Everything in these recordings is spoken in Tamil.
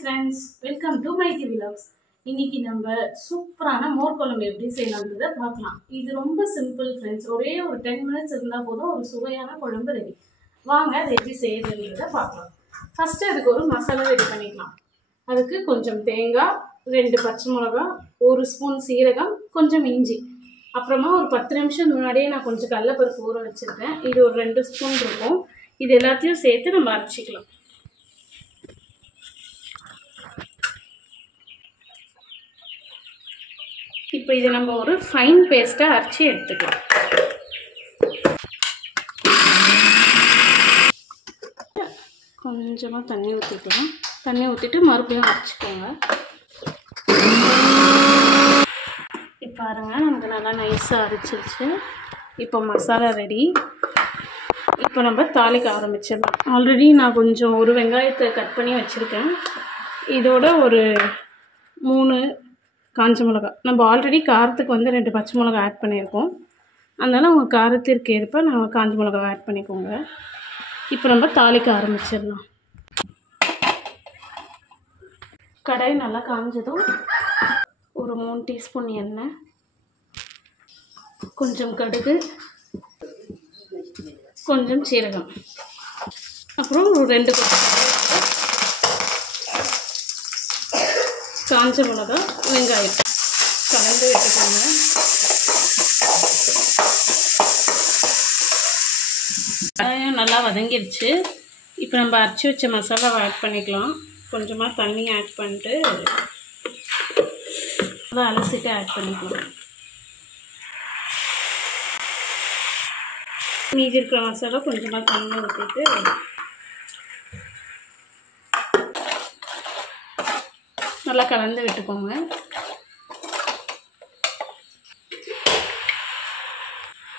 friends, welcome to my vlogs. இன்னைக்கு நம்ம சூப்பரான மோர் குழம்பு எப்படி செய்யலாம்ன்றதை பார்க்கலாம். இது ரொம்ப சிம்பிள் ஃப்ரெண்ட்ஸ். ஒரே ஒரு 10 minutes இருந்தா போதும் ஒரு சுவையான குழம்பு ரெடி. வாங்க அதை எப்படி செய்யறதுன்றதை பார்க்கலாம். ஃபர்ஸ்ட் அதுக்கு ஒரு மசாலா ரெடி பண்ணிக்கலாம். அதுக்கு கொஞ்சம் தேங்காய், 2 பச்சை மிளகாய், 1 ஸ்பூன் சீரகம், கொஞ்சம் இஞ்சி. அப்புறமா ஒரு 10 நிமிஷம் முன்னாடியே நான் கொஞ்சம் கடலைப்பருப்பு ஊற வச்சிருக்கேன். இது ஒரு 2 ஸ்பூன் இருக்கும். இது எல்லாத்தையும் சேர்த்து நம்ம அரைச்சிக்கலாம். இப்போ இதை நம்ம ஒரு ஃபைன் பேஸ்ட்டாக அரைச்சி எடுத்துக்கலாம். கொஞ்சமாக தண்ணி ஊற்றிக்கலாம். தண்ணி ஊற்றிட்டு மறுபடியும் அரைச்சிக்கோங்க. இப்போ பாருங்கள், நமக்கு நல்லா நைஸாக அரைச்சிருச்சு. இப்போ மசாலா ரெடி. இப்போ நம்ம தாளிக்க ஆரம்பிச்சிடலாம். ஆல்ரெடி நான் கொஞ்சம் ஒரு வெங்காயத்தை கட் பண்ணி வச்சுருக்கேன். இதோட ஒரு 3 காஞ்ச மிளகா. நம்ம ஆல்ரெடி காரத்துக்கு வந்து 2 பச்சை மிளகா ஆட் பண்ணியிருக்கோம். அதனால் உங்கள் காரத்திற்கு ஏற்ப நாங்கள் காஞ்ச மிளகா ஆட் பண்ணிக்கோங்க. இப்போ நம்ம தாளிக்க ஆரம்பிச்சிடலாம். கடாய் நல்லா காஞ்சதும் ஒரு 3 டீஸ்பூன் எண்ணெய், கொஞ்சம் கடுகு, கொஞ்சம் சீரகம், அப்புறம் ஒரு 2 காஞ்ச மிளகா, வெங்காயம் கலந்து வச்சுக்கோங்க. வெங்காயம் நல்லா வதங்கிடுச்சு. இப்போ நம்ம அரைச்சி வச்ச மசாலாவை ஆட் பண்ணிக்கலாம். கொஞ்சமாக தண்ணி ஆட் பண்ணிட்டு அதை அலசிட்டு ஆட் பண்ணிக்கலாம். மீதி இருக்கிற மசாலா கொஞ்சமாக தண்ணி ஊற்றிட்டு நல்லா கலந்து விட்டுக்கோங்க.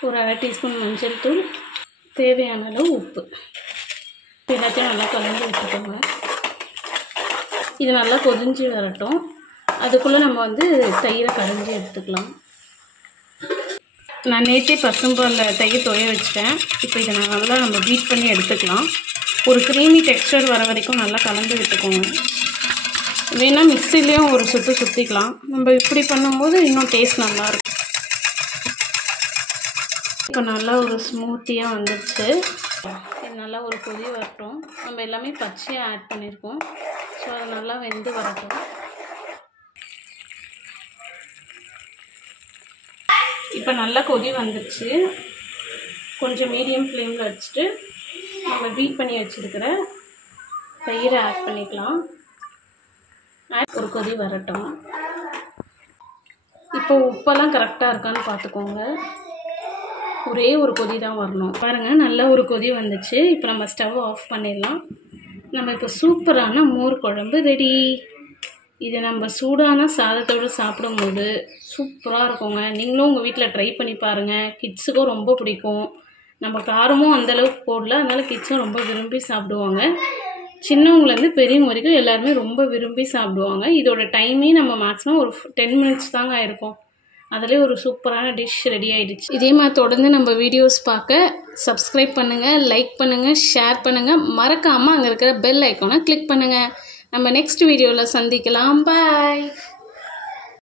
ஒரு 1/2 டீஸ்பூன் மஞ்சள் தூள், தேவையான அளவு உப்பு, எல்லாத்தையும் நல்லா கலந்து விட்டுக்கோங்க. இது நல்லா கொதிஞ்சு வரட்டும். அதுக்குள்ளே நம்ம வந்து தயிரை கடைஞ்சி எடுத்துக்கலாம். நான் நேற்றே பசும்பாலில் தயிர் துவைய வச்சுட்டேன். இப்போ இதை நல்லா நம்ம பீட் பண்ணி எடுத்துக்கலாம். ஒரு க்ரீமி டெக்ஸ்டர் வர வரைக்கும் நல்லா கலந்து விட்டுக்கோங்க. வேணால் மிக்சிலையும் ஒரு சுற்றிக்கலாம். நம்ம இப்படி பண்ணும்போது இன்னும் டேஸ்ட் நல்லாயிருக்கும். இப்போ நல்லா ஒரு ஸ்மூத்தியாக வந்துடுச்சு. இது நல்லா ஒரு கொதி வரட்டும். நம்ம எல்லாமே பச்சையாக ஆட் பண்ணியிருக்கோம். ஸோ அது நல்லா வெந்து வரட்டும். இப்போ நல்லா கொதி வந்துடுச்சு. கொஞ்சம் மீடியம் ஃப்ளேமில் வச்சுட்டு நம்ம பீட் பண்ணி வச்சுருக்கிற தயிரை ஆட் பண்ணிக்கலாம். ஒரு கொதி வரட்டும். இப்போ உப்பெல்லாம் கரெக்டாக இருக்கான்னு பார்த்துக்கோங்க. ஒரே ஒரு கொதி தான் வரணும். பாருங்கள், நல்ல ஒரு கொதி வந்துச்சு. இப்போ நம்ம ஸ்டவ் ஆஃப் பண்ணிடலாம். நம்ம இப்போ சூப்பரான மோர் குழம்பு ரெடி. இதை நம்ம சூடான சாதத்தோடு சாப்பிடும்போது சூப்பராக இருக்குங்க. நீங்களும் உங்கள் வீட்டில் ட்ரை பண்ணி பாருங்கள். கிட்ஸுக்கும் ரொம்ப பிடிக்கும். நம்ம காரமும் அந்தளவுக்கு போடல, அதனால் கிட்ஸும் ரொம்ப விரும்பி சாப்பிடுவாங்க. சின்னவங்கலேருந்து பெரியவங்க வரைக்கும் எல்லாருமே ரொம்ப விரும்பி சாப்பிடுவாங்க. இதோட டைமே நம்ம மேக்ஸிமம் ஒரு 10 minutes தாங்க ஆயிருக்கும். அதிலே ஒரு சூப்பரான டிஷ் ரெடி ஆகிடுச்சு. இதே மாதிரி தொடர்ந்து நம்ம வீடியோஸ் பார்க்க சப்ஸ்கிரைப் பண்ணுங்கள், லைக் பண்ணுங்கள், ஷேர் பண்ணுங்கள். மறக்காமல் அங்கே இருக்கிற பெல் ஐக்கானை கிளிக் பண்ணுங்கள். நம்ம நெக்ஸ்ட் வீடியோவில் சந்திக்கலாம். பாய்.